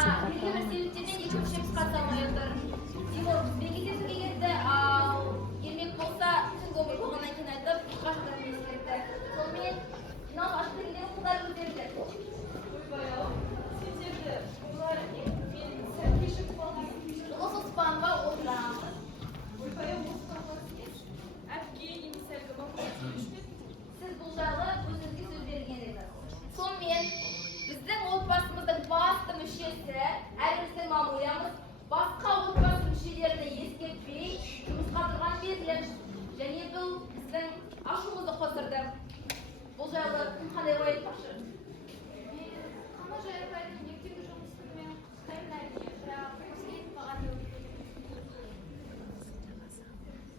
Белгілі бір себептерден екі мүшеміз қатыса алмай отыр. Тимур, бізбен кездесуге келді, ермек болса, түн көңіл болғаннан кейін айтып, қашықтығын ескертті. Сонымен, жиналыс ашық дегендердің қолдары көтерілді. Ойбай-ау, сендерді олар мен сәл кешігіп қалдым. Осы Оспанова отырамыз. Ойбай-ау, Оспанова сіз әпке немесе әлгі мамаға сөйлеспедіңіз. Сіз бұл жайлы өзіңізге сөз берген едіңіз. Сонымен, біздің отбасымыздың басты мүшесі, әріміздің мамуямыз, басқа отбасы мүшелеріне ескертпей, жұмысқа тұрған белгілі. Және бұл біздің ашуымызды қоздырды. Бұл жайлы қандай ой айтпақшы? Қама жайып айтып, ертеңгі жұмыстың мен қытайын әрине, бірақ бізге айтпаған жоқ.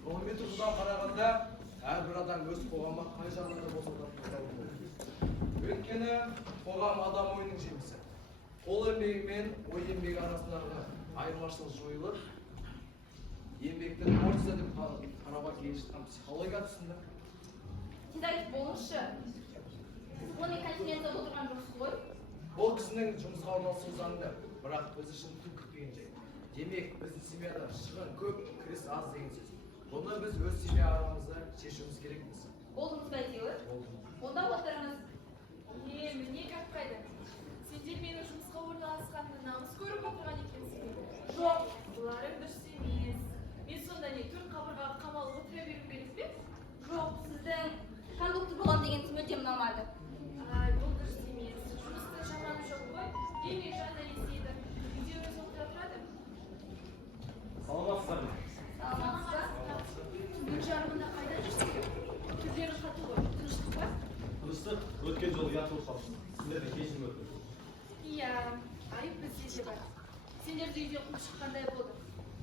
Ғылыми тұрғыдан қарағанда, әрбір адам өз қоғамға қай жағдайда болса да қолдауы керек. Өйткені қоғам адам ойының жемісі. Қол еңбегі мен ой еңбегі арасындағы айырмашылық жойылып, еңбектің польза деп қарауға келе жатқан психология тұсында. Сіз айтып болыңызшы. Сіз ғылыми конференцияда отырған жоқсыз ғой? Ол кісінің жұмысқа орналасуы заңды, бірақ біз үшін түк күтпеген жай. Демек, біздің семьяда шығын көп, кіріс аз деген сөз. Бұны біз өз семья арамызда шешуіміз керекпіз. Болдыңыз ба әйтеуір? Онда отырыңыз. Міне қақпайды. Сендер менің жұмысқа орналасқанымды намыс көріп отырған екенсіңдер. Жоқ. Бұларың дұрыс емес. Мен сонда не төрт қабырғаға қамалып отыра беру керек пе? Жоқ, сіздің кондуктор болған дегеніңіз мүлде ұнамады. Ай, бұл дұрыс емес. Жұмыстың жаманы жоқ қой. Еңбек жаны ресейді. Үйде өзі отыра тұрады. Саламатсыздар ма? Саламатсыз ба? Бөк жарымында қайда жүрсіңдер? Түрлері қату ғой. Тыныштық па? Тыныштық, өткен жолы ұят болып қалыпсың. Сіздерден кешірім өтінемін. Иә, айып бізде де бар. Сендерді үйден қуып шыққандай болды.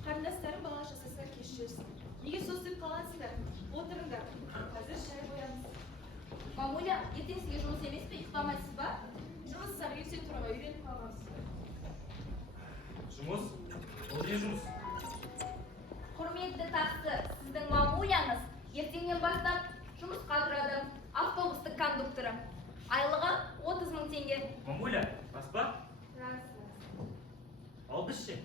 Қарындастарым бала жасаса кешірерсің. Неге созып қаласыңдар? Отырыңдар. Қазір шай қоямыз. Мамуля, ертең сізге жұмыс емес пе? Ұйықтамайсыз ба? Жұмыстар ертең тұруға үйреніп қалғансыздар. Жұмыс? Ол не жұмыс? Құрметті тақсы, сіздің мамуляңыз ертеңнен бастап жұмысқа тұрады. Автобустық кондукторы. Айлығы 30 000 теңге. Мамуля, баспа? Рас. Ал біз ше?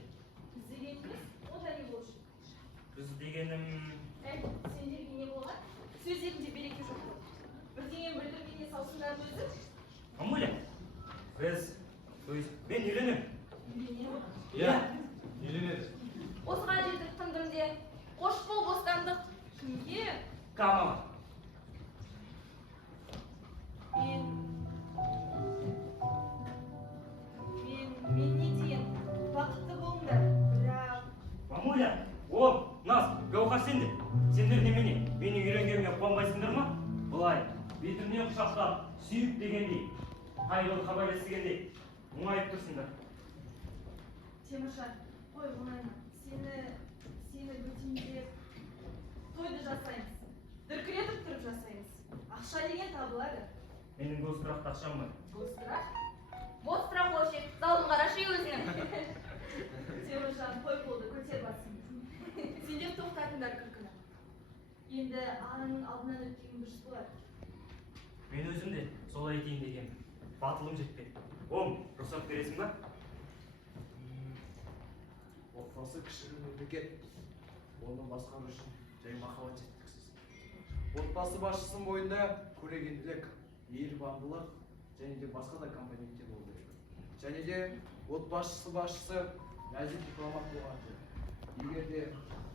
Біз дегеніміз, ода не болушы? Біз дегенім... Сендерге не болған? Сөздерінде береке жоқ қой. Бірдеңе білдіргенде салсыңдар өзі? Мамуля, біз... мен үйленем. Үйленемін. Иә, үйленеді. Осыға жетіп тындым де. Қош бол бостандық. Кімге? Камала. Мен не дейін? Бақытты болыңдар, бірақ... Мамуля, ол, Наз, Гаухар сендер. Сендер немене? Мені үйренгенге қуанбайсыңдар ма? Бұлай, бетімнен құшақтап, сүйіп дегендей, қайғылы хабар естігендей, мұңайып тұрсыңдар. Теміржан, қой мұңайма. Сені бөтендеп, тойды жасаймыз. Дүркіретіп тұрып жасаймыз. Ақша деген табылады. Менің бұл сұрақты ақшам бар. Бұл сұрақ? Бос сұрақ ол шек. Залын қарашы өзінің. Теміржан, қой болды, көтер басын. Сендер тоқтатыңдар күлкіні. Енді ағаның алдынан өткен дұрыс болар. Мен өзім де солай етейін деген батылым жетпеді. Оң, рұқсат бересің ба? Отбасы кішігірім мемлекет. Оны басқару үшін жай махаббат жеткісіз. Отбасы басшысының бойында көрегенділік, мейірбандылық және де басқа да компоненттер болу керек. Және де отбасы нәзік дипломат болған жөн. Егер де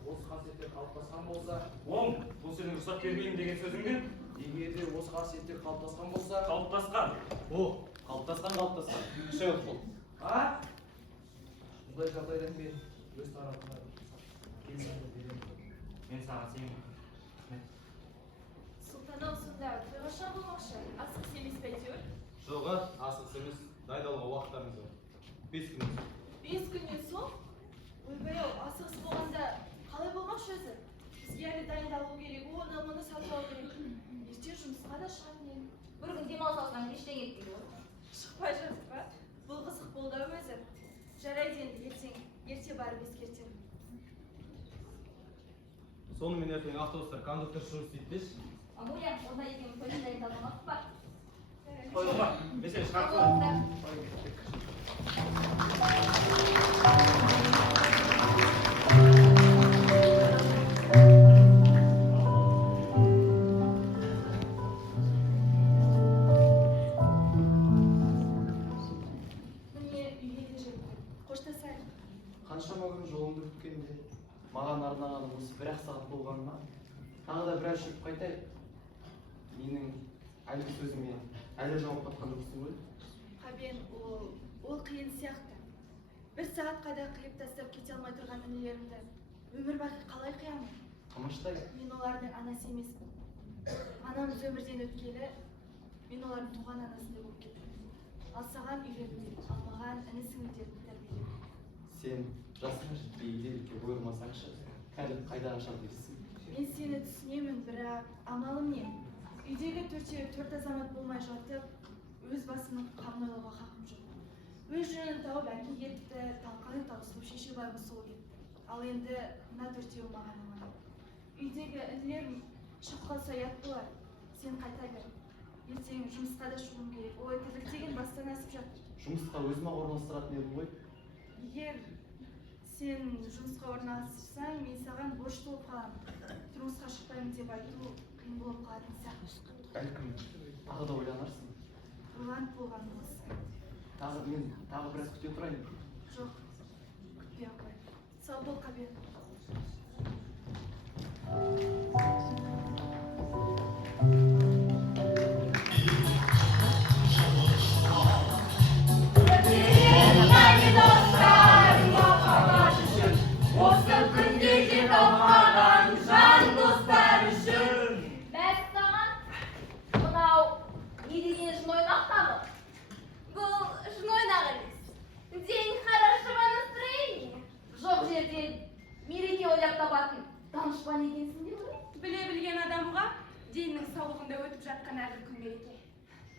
осы қасиеттер қалыптасқан болса, Оң, бұл сенің рұқсат бермеймін деген сөзің бе? егер де осы қасиеттер қалыптасқан болса, Қалыптасқан. Қалыптасқан. Шай ол. бұндай жағдайда мен өз тарапынан келісімді беремін. Мен саған сенемін. Сұлтан-ау сонда тойға шам болмақшы. Асықсы емес пе әйтеуір? Жоға, асықсы емес, дайындалуға уақыттарыңыз бар. 5 күн. 5 күннен соң? Ойбай-ау, асығыс болғанда қалай болмақшы өзі? Бізге әлі дайындалу керек, оны мұны сатып алу керек. Ертең жұмысқа да шығамын мен. Бір күн демалыс алсаң ештеңе етпейді ғой. Шықпай жатыр ба? Бұл қызық болды ау өзі. Жарайды енді ерте барып ескертемін. Сонымен ертең автобустар кондуктор жұмыс істейді деші? Мамуля, онда екеуміз тойдан дайындалмақпыз ба? Қойылма, мен сені шығарып Болыңыздар. Ой, кеттік. қаншама күн жолыңды күткенде маған арнаған осы бір-ақ сағат болғанына тағы да біраз жүріп қайтайық. Менің әлгі сөзіме әлі жауап қатқан жоқсың ғой? Қабен, ол қиын сияқты. Бір сағат қайда қиып тастап кете алмай тұрған інілерімді өмір бақи қалай қиямын? Қамыштай, Мен олардың анасы емеспін. Анамыз өмірден өткелі, мен олардың туған анасындай болып кеттім. Ал саған үйлендім, ал маған іні сіңлілерімді тәрбиеледім. сен жасыңа жетпей егделікке бой ұрмасаңшы, кәдіп қайда ашар дейсің? Мен сені түсінемін, бірақ амалым не? Үйдегі төрт азамат болмай жатып, өз басымның қамын ойлауға хақым жоқ. Өз жөнін тауып әке кетті, талқаны таусылып шешеларымыз сол кетті. Ал енді мына төртеуі маған аман. Үйдегі інілерім шығып қалса ұят болар. Сен қайта бер. Ертең жұмысқа да шығуым керек. Ой, тірлік деген бастан асып жатыр. Жұмысқа өзіме орналастыратын едім ғой. Егер сен жұмысқа орналасырсаң, мен саған борышты болып қаламын. Тұрмысқа шықпаймын деп айту қиын болып қалатын сияқты. Бәлкім, тағы да ойланарсың. Болған болсын. Мен тағы біраз күте тұрайын. Жоқ, күтпей ақ қой. Сау бол, Қабен. Осы күндегі тапқан жан достар үшін. Мәссаған, мынау не деген жын ойнақтамы? Бұл жын ойнақ емес. День хорошего настроения. Жоқ жерден мереке ойлап табатын данышпан екенсің деп ойлаймын. Біле білген адамға деннің саулығында өтіп жатқан әрбір күн мереке.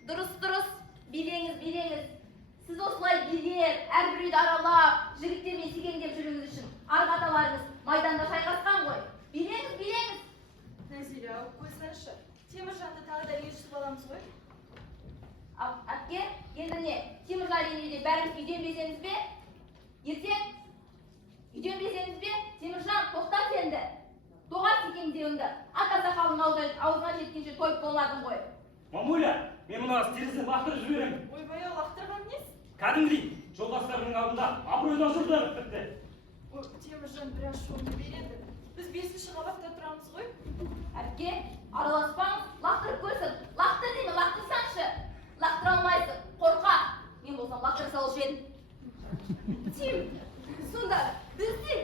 Дұрыс, билеңіз. Сіз осылай билеп, әрбір үйді аралап, жігіттермен секеңдеп жүріңіз үшін арғы аталарыңыз майданда шайқасқан ғой. Билеңіз. Нәзира, қойсаңшы. Теміржанды тағы да ренжітіп аламыз ғой. Әпке, енді не? Теміржан үйінде бәріміз үйден беземіз бе? Ертең үйден беземіз бе? Теміржан, тоқтат енді. Доғар секеңдеуіңді. Ата сақалың аузына жеткенше тойып болмадың ғой. Мамуля, мен мына терезені лақтырып жіберемін. Ойбай-ау, лақтырған несі? Кәдімгідей жолдастарының алдында абыройдан жүрді тіпті. Теміржан біраз шоуды береді. Біз 5-ші қабатта тұрамыз ғой. Әпке, араласпаңыз, лақтырып көрсін. Лақтыр деймін, лақтырсаңшы. Лақтыра алмайсың, қорқа. Мен болсам лақтыра салушы едім. Тим, сонда біздің,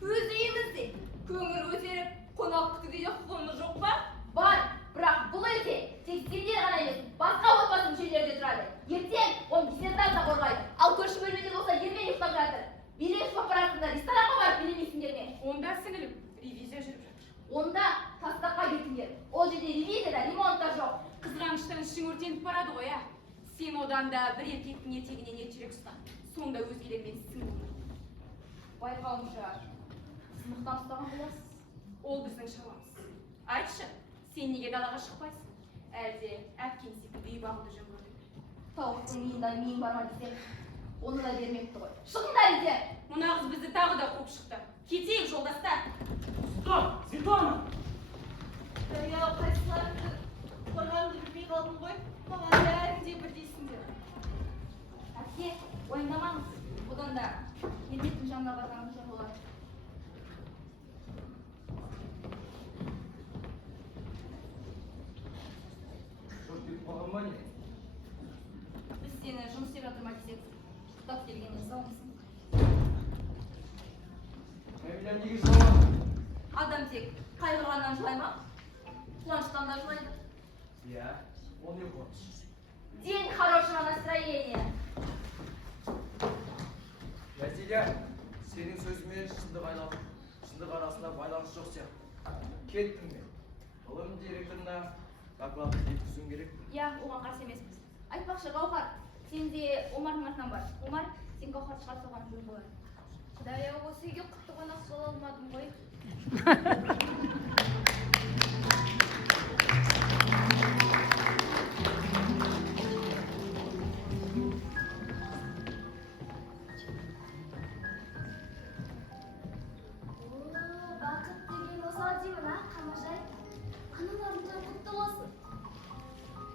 көз үйімізде, көңіл өтеріп, қонақ күтуге құқығымыз жоқ па? Бар, бірақ бұл үйде тек сендер ғана емес, басқа отбасы мүшелері де тұрады. Ертең оны диссертация қорғайды, ал көрші бөлмеде болса ермен ұйықтап жатыр. Билең шоқпарасында ресторанға барып билемейсіңдер ме? Онда сіңілім, ревизия жүріп жатыр. Онда тастаққа кетіңдер. Ол жерде ревизияда ремонт та жоқ. Қызғаныштан ішің өртеніп барады ғой, ә? Сен одан да бір еркектің етегінен ертерек ұста. Сонда өзгелермен сіңілім. Байқауымша, сіз мықтан ұстаған боласыз. Ол біздің шаруамыз. Айтшы, сен неге далаға шықпайсың? Әлде әпкем секілді үй бағуды жөн көрдің бе? Тауықтың миында миың бар ма десем, оны да бермепті ғой. Шығыңдар үйден! Мына қыз бізді тағы да қуып шықты. Кетейік, жолдастар. Стоп, Светлана! Дария, қайсыларыңды қорғанымды білмей қалдым ғой. Маған бәрің де бірдейсіңдер. Әпке, уайымдамаңыз. Бұдан да еркектің жанына барғанымыз жоқ болады. Жоқ кетіп қалған ба не? Біз сені жұмыс істеп жатыр ма десек, құттап келгеннен саумысың. Кәмилә неге жыламады? Адам тек қайғырғаннан жылай ма? Қуаныштан да жылайды. Иә, ол не қуаныш? День хорошего настроения. Нәзира, сенің сөзімен шындық арасында байланыс жоқ сияқты. Кеттім мен. Ғылым директорына доклад жеткізуім керек. Иә, оған қарсы емеспіз. Айтпақшы, Гауһар, сенде Омардың артынан бар. Омар, сен Гауһарды шығарып салған жөн болар. Дария, осы үйге құтты қонақ бола алмадым ғой. Бақыт деген осал деймін, а, Қамажай? Аналарың той құтты болсын.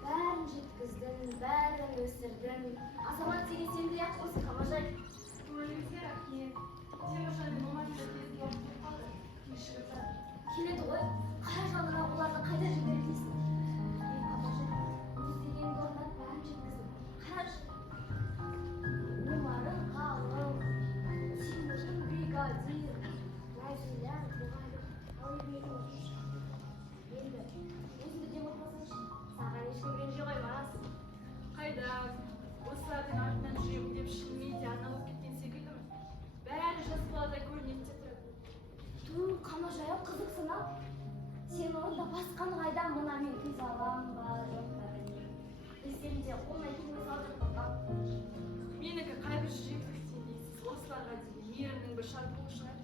Бәрін жеткіздің, бәрін өсірдің. Азамат деген сендей ақ болсын, Қамажай. шығып жатыр. келеді ғой. Қара жанына оларды қайда жіберіп дейсің? Қамажай, өз дегенді орнат бәрін жеткізіп. Қарашы. Омарың ғалым, Тимурың бригадир, Нәзиляң мұғалім, Әуелбегің оқушы. Енді, өзіңді де ұмытпасаңшы, саған ешкім ренжи қоймас. Қайдам, осылардың артынан жүремін деп шынымен де ана болып кеткен секілдімін. Бәрі жас баладай көрінеді де тұрады. Ту, Қамажайым қызықсың-ау. Сен онда басқаны қайдан мына мен көз алам ба, жоқ па білмеймін. Бізден де оңай келмес алдырдық па. Менікі қайбір жүректіліктен дейсіз, осыларға деген мейірімнің бір шарпуы шығар.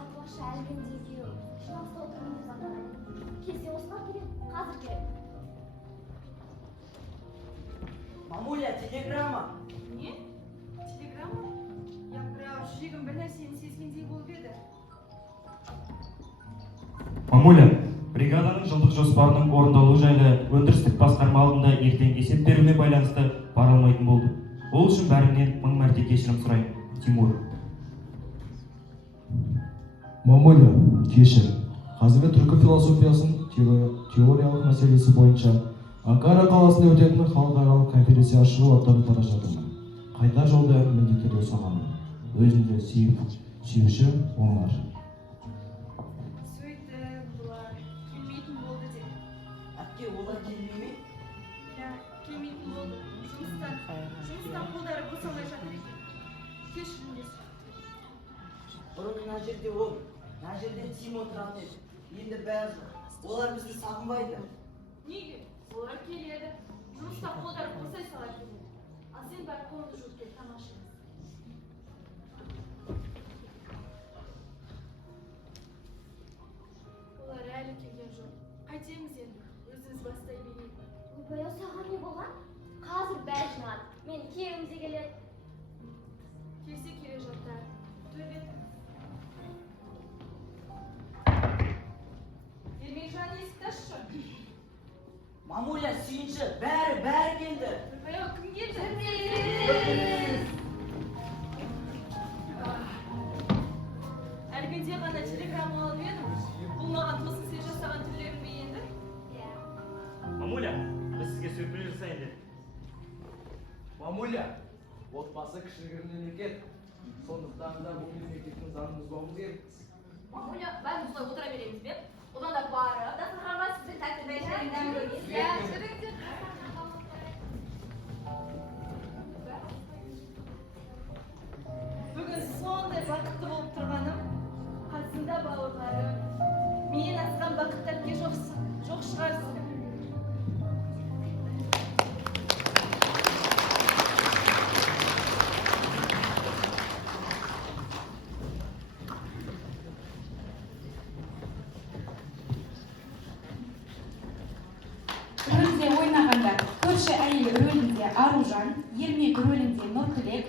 Айтпақшы әлгінде екеуі жиналыста отырмын деп звондаған еді. Келсе осылар керек, қазір керек. Мамуля, телеграмма. Не? Телеграмма? Япыр-ау, жүрегім бір нәрсені сезгендей болып еді. Мамуля, бригаданың жылдық жоспарының орындалуы жайлы өндірістік басқарма алдында ертең есеп беруіне байланысты бара алмайтын болды. Ол үшін бәрінен 1000 мәрте кешірім сұраймын. Тимур. Мамуля, кешір. Қазіргі түркі философиясының теориялық мәселесі бойынша Анкара қаласында өтетін халықаралық конференция ашылу аттанып бара жатырмын. Қайтар жолда міндеттерді сұрағанмын. Өзіңді сүйуші оңар. Сөйтіп, бұлар келмейтін болды деп. Әпке, олар келмей ме? Иә, келмейтін болды. Жұмыстан қолдары босамай жатыр екен. Кешіріңдер. Бұрын мына жерде ол, мына жерде Тим отыратын еді. Енді бәрі жоқ. Олар бізді сағынбайды. Неге? Олар келеді. Жұмыстан қолдары босай сала келеді. Ал сен бар қолыңды жуып кел, тамаша. Олар әлі келген жоқ. Қайтеміз енді? Өзіміз бастай берейік. Ойбай-ау, саған не болған? Қазір бәрі жиналады. Мен күйеуім де келеді. Келсе келе жатар. Төбет. Ермекжан, есікті ашшы. Мамуля, сүйінші, бәрі келді. Ойбай-ау, кім келді? Әлгінде ғана телеграмма алып едім. Бұл маған тосын сен жасаған түрлерің бе енді? Иә. Мамуля, біз сізге сюрприз жасайын дедік. Мамуля, отбасы кішігірім мемлекет. Сондықтан да бұл мемлекеттің заңын бұзбауымыз керек. Мамуля, бәріміз солай отыра береміз бе? Одан да барып, дастарханға сіздің тәтті бәйшелерін дәмдейміз. Иә, жүріңдер. Бүгін сондай бақытты болып тұрғаным, қасында бауырларым. Менен асқан бақытты әпке жоқ шығарсың. Рөлде ойнағанда көрші әйел рөлінде Аружан, Ермек рөлінде Нұртілек,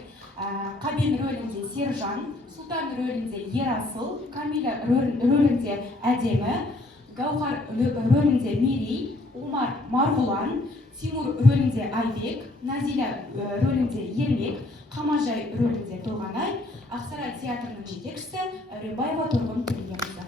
Қабен рөлінде Сержан, Сұлтан рөлінде Ерасыл, Камиля рөлінде Әдемі, Гаухар рөлінде Мерей, Омар Марғұлан, Тимур рөлінде Айбек, Назиля рөлінде Ермек, Қамажай рөлінде Толғанай, Ақсарай театрының жетекшісі Әуребаева Тұрғын Төлегенқызы.